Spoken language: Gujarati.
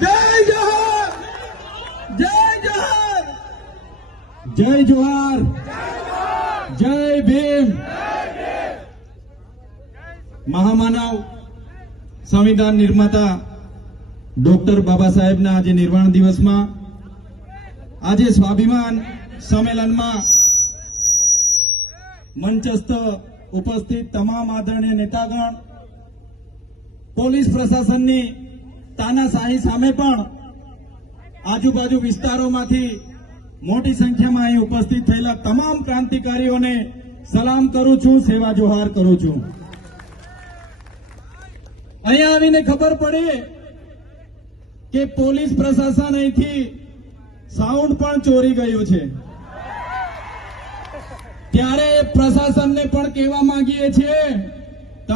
જય જોહાર, જય જોહાર, જય જોહાર, જય ભીમ. મહામાનવ સંવિધાન નિર્માતા ડોક્ટર બાબા સાહેબના આજે નિર્વાણ દિવસમાં આજે સ્વાભિમાન સંમેલનમાં મંચસ્થ ઉપસ્થિત તમામ આદરણીય નેતાગણ, પોલીસ પ્રશાસનની તાનાશાહી સામે પણ આજુબાજુ વિસ્તારોમાંથી મોટી સંખ્યામાં અહીં ઉપસ્થિત થયેલા તમામ ક્રાંતિકારીઓને સલામ કરું છું, સેવા જોહાર કરું છું. અહીંયા આવીને ખબર પડી કે પોલીસ પ્રશાસન અહીંથી સાઉન્ડ પણ ચોરી ગયું છે. ત્યારે પ્રશાસનને પણ કહેવા માંગીએ છીએ